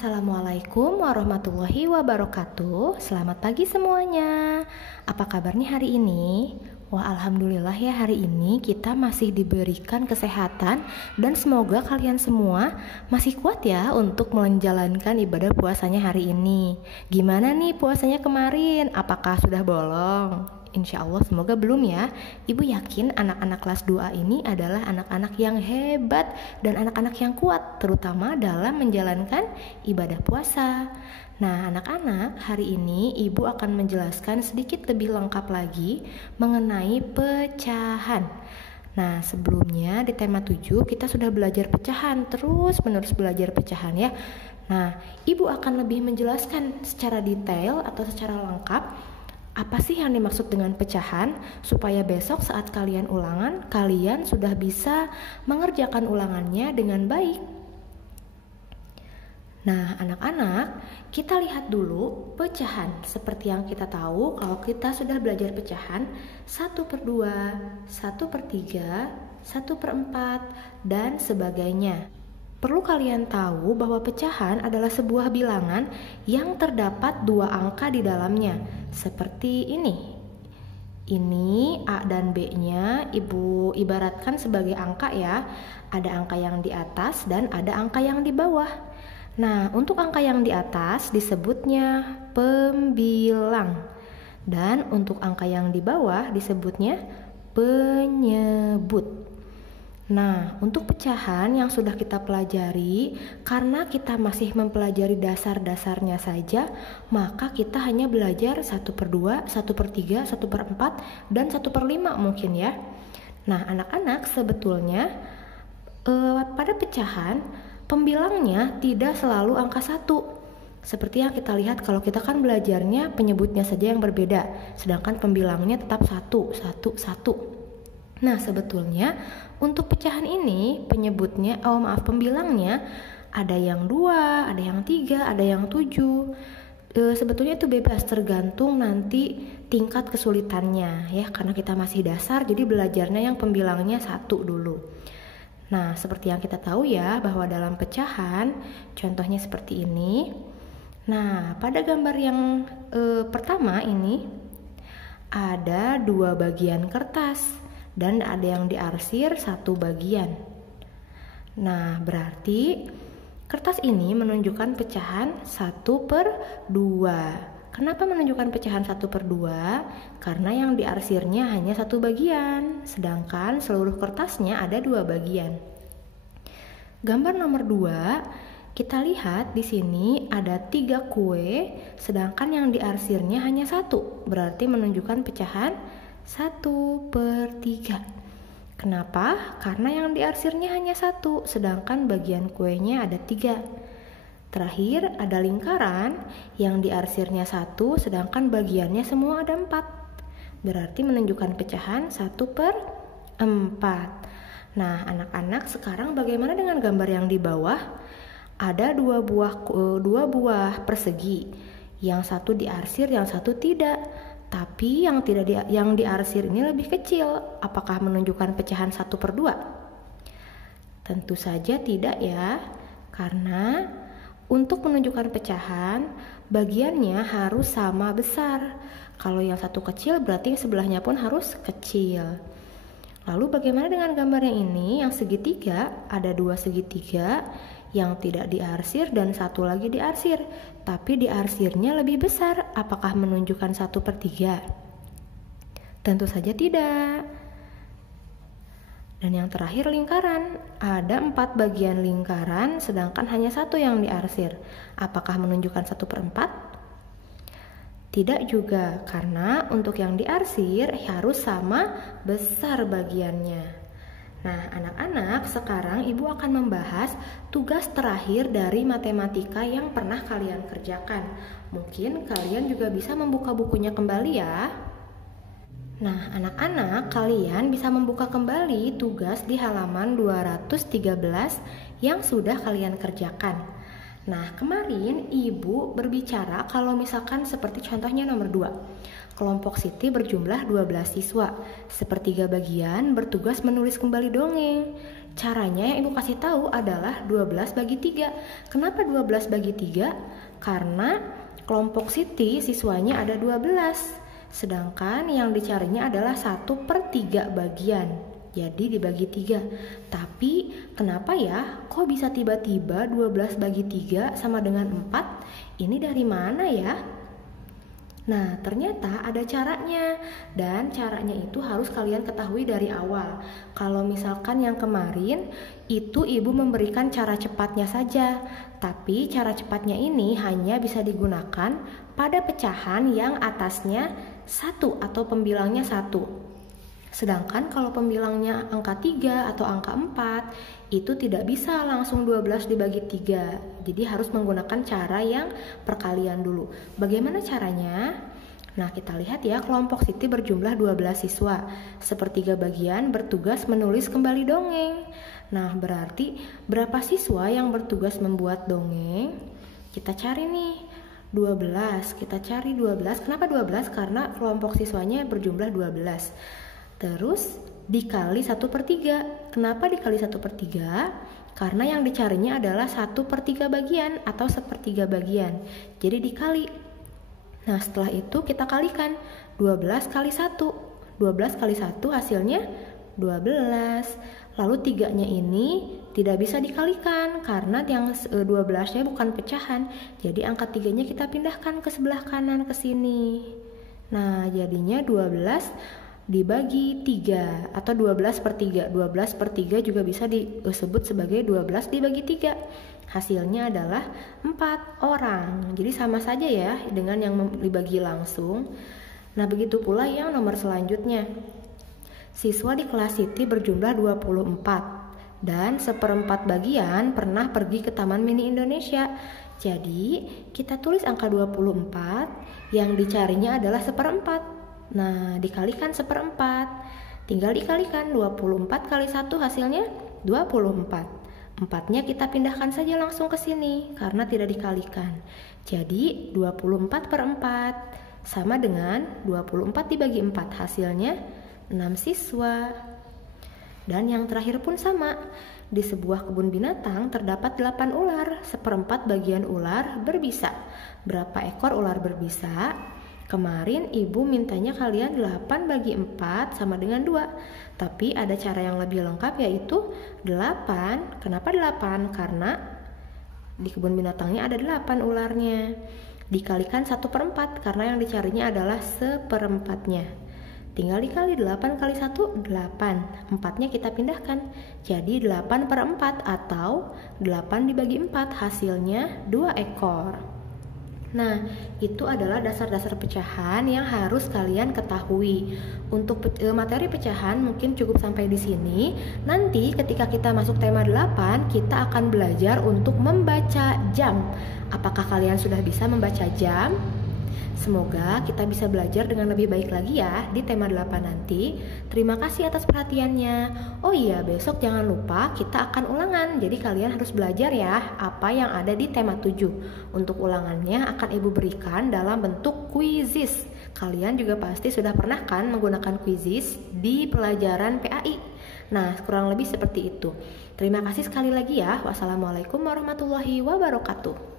Assalamualaikum warahmatullahi wabarakatuh. Selamat pagi semuanya. Apa kabarnya hari ini? Wah, alhamdulillah ya, hari ini kita masih diberikan kesehatan dan semoga kalian semua masih kuat ya untuk menjalankan ibadah puasanya hari ini. Gimana nih puasanya kemarin? Apakah sudah bolong? Insya Allah semoga belum ya. Ibu yakin anak-anak kelas 2A ini adalah anak-anak yang hebat dan anak-anak yang kuat, terutama dalam menjalankan ibadah puasa. Nah, anak-anak, hari ini ibu akan menjelaskan sedikit lebih lengkap lagi mengenai pecahan. Nah, sebelumnya di tema 7 kita sudah belajar pecahan, terus menerus belajar pecahan ya. Nah, ibu akan lebih menjelaskan secara detail atau secara lengkap apa sih yang dimaksud dengan pecahan, supaya besok saat kalian ulangan, kalian sudah bisa mengerjakan ulangannya dengan baik. Nah, anak-anak, kita lihat dulu pecahan. Seperti yang kita tahu, kalau kita sudah belajar pecahan 1/2, 1/3, 1/4, dan sebagainya. Perlu kalian tahu bahwa pecahan adalah sebuah bilangan yang terdapat 2 angka di dalamnya. Seperti ini. Ini A dan B-nya ibu ibaratkan sebagai angka ya. Ada angka yang di atas dan ada angka yang di bawah. Nah, untuk angka yang di atas disebutnya pembilang. Dan untuk angka yang di bawah disebutnya penyebut. Nah, untuk pecahan yang sudah kita pelajari, karena kita masih mempelajari dasar-dasarnya saja, maka kita hanya belajar 1/2, 1/3, 1/4, dan 1/5 mungkin ya. Nah, anak-anak sebetulnya pada pecahan, pembilangnya tidak selalu angka 1. Seperti yang kita lihat kalau kita kan belajarnya penyebutnya saja yang berbeda, sedangkan pembilangnya tetap 1, 1, 1. Nah, sebetulnya untuk pecahan ini pembilangnya ada yang 2, ada yang 3, ada yang 7. Sebetulnya itu bebas tergantung nanti tingkat kesulitannya ya, karena kita masih dasar jadi belajarnya yang pembilangnya 1 dulu. Nah, seperti yang kita tahu ya bahwa dalam pecahan contohnya seperti ini. Nah, pada gambar yang pertama ini ada 2 bagian kertas dan ada yang diarsir 1 bagian. Nah, berarti kertas ini menunjukkan pecahan 1/2. Kenapa menunjukkan pecahan 1/2? Karena yang diarsirnya hanya 1 bagian, sedangkan seluruh kertasnya ada 2 bagian. Gambar nomor 2, kita lihat di sini ada 3 kue, sedangkan yang diarsirnya hanya 1, berarti menunjukkan pecahan 1/3. Kenapa? Karena yang diarsirnya hanya 1, sedangkan bagian kuenya ada 3. Terakhir ada lingkaran yang diarsirnya 1, sedangkan bagiannya semua ada 4. Berarti menunjukkan pecahan 1/4. Nah, anak-anak, sekarang bagaimana dengan gambar yang di bawah? Ada 2 buah persegi. Yang satu diarsir, yang satu tidak. Tapi yang diarsir ini lebih kecil. Apakah menunjukkan pecahan 1/2? Tentu saja tidak ya. Karena untuk menunjukkan pecahan, bagiannya harus sama besar. Kalau yang satu kecil berarti sebelahnya pun harus kecil. Lalu bagaimana dengan gambar yang ini? Yang segitiga, ada 2 segitiga yang tidak diarsir dan 1 lagi diarsir, tapi diarsirnya lebih besar. Apakah menunjukkan 1/3? Tentu saja tidak. Dan yang terakhir lingkaran, ada 4 bagian lingkaran sedangkan hanya 1 yang diarsir. Apakah menunjukkan 1/4? Tidak juga, karena untuk yang diarsir harus sama besar bagiannya. Nah, anak-anak, sekarang ibu akan membahas tugas terakhir dari matematika yang pernah kalian kerjakan. Mungkin kalian juga bisa membuka bukunya kembali ya. Nah, anak-anak, kalian bisa membuka kembali tugas di halaman 213 yang sudah kalian kerjakan. Nah, kemarin ibu berbicara kalau misalkan seperti contohnya nomor 2. Kelompok Siti berjumlah 12 siswa. Sepertiga bagian bertugas menulis kembali dongeng. Caranya yang Ibu kasih tahu adalah 12 bagi 3. Kenapa 12 bagi 3? Karena kelompok Siti siswanya ada 12. Sedangkan yang dicarinya adalah 1/3 bagian. Jadi dibagi 3. Tapi kenapa ya? Kok bisa tiba-tiba 12 bagi 3 sama dengan 4? Ini dari mana ya? Nah, ternyata ada caranya, dan caranya itu harus kalian ketahui dari awal. Kalau misalkan yang kemarin itu Ibu memberikan cara cepatnya saja, tapi cara cepatnya ini hanya bisa digunakan pada pecahan yang atasnya 1 atau pembilangnya 1. Sedangkan kalau pembilangnya angka 3 atau angka 4, itu tidak bisa langsung 12 dibagi 3. Jadi harus menggunakan cara yang perkalian dulu. Bagaimana caranya? Nah, kita lihat ya, kelompok Siti berjumlah 12 siswa. Sepertiga bagian bertugas menulis kembali dongeng. Nah, berarti berapa siswa yang bertugas membuat dongeng? Kita cari nih. 12. Kita cari 12. Kenapa 12? Karena kelompok siswanya berjumlah 12. Terus dikali 1/3. Kenapa dikali 1/3? Karena yang dicarinya adalah 1/3 bagian atau 1/3 bagian. Jadi dikali. Nah, setelah itu kita kalikan 12 kali 1. 12 kali 1 hasilnya 12. Lalu 3-nya ini tidak bisa dikalikan karena yang 12-nya bukan pecahan. Jadi angka 3-nya kita pindahkan ke sebelah kanan ke sini. Nah, jadinya 12 dibagi 3 atau 12/3. 12/3 juga bisa disebut sebagai 12 dibagi 3. Hasilnya adalah 4 orang. Jadi sama saja ya dengan yang dibagi langsung. Nah, begitu pula yang nomor selanjutnya. Siswa di kelas Siti berjumlah 24 dan 1/4 bagian pernah pergi ke Taman Mini Indonesia. Jadi kita tulis angka 24, yang dicarinya adalah 1/4. Nah, dikalikan 1/4. Tinggal dikalikan 24 kali 1 hasilnya 24. 4-nya kita pindahkan saja langsung ke sini karena tidak dikalikan. Jadi 24/4 sama dengan 24 dibagi 4, hasilnya 6 siswa. Dan yang terakhir pun sama. Di sebuah kebun binatang terdapat 8 ular. 1/4 bagian ular berbisa. Berapa ekor ular berbisa? Kemarin Ibu mintanya kalian 8 bagi 4 sama dengan 2. Tapi ada cara yang lebih lengkap, yaitu 8. Kenapa 8? Karena di kebun binatangnya ada 8 ularnya. Dikalikan 1/4 karena yang dicarinya adalah 1/4-nya. Tinggal dikali 8 kali 1, 8. 4-nya kita pindahkan. Jadi 8/4 atau 8 dibagi 4, hasilnya 2 ekor. Nah, itu adalah dasar-dasar pecahan yang harus kalian ketahui. Untuk materi pecahan mungkin cukup sampai di sini. Nanti ketika kita masuk tema 8, kita akan belajar untuk membaca jam. Apakah kalian sudah bisa membaca jam? Semoga kita bisa belajar dengan lebih baik lagi ya di tema 8 nanti. Terima kasih atas perhatiannya. Oh iya, besok jangan lupa kita akan ulangan. Jadi kalian harus belajar ya apa yang ada di tema 7. Untuk ulangannya akan Ibu berikan dalam bentuk quizzes. Kalian juga pasti sudah pernah kan menggunakan quizzes di pelajaran PAI. Nah, kurang lebih seperti itu. Terima kasih sekali lagi ya. Wassalamualaikum warahmatullahi wabarakatuh.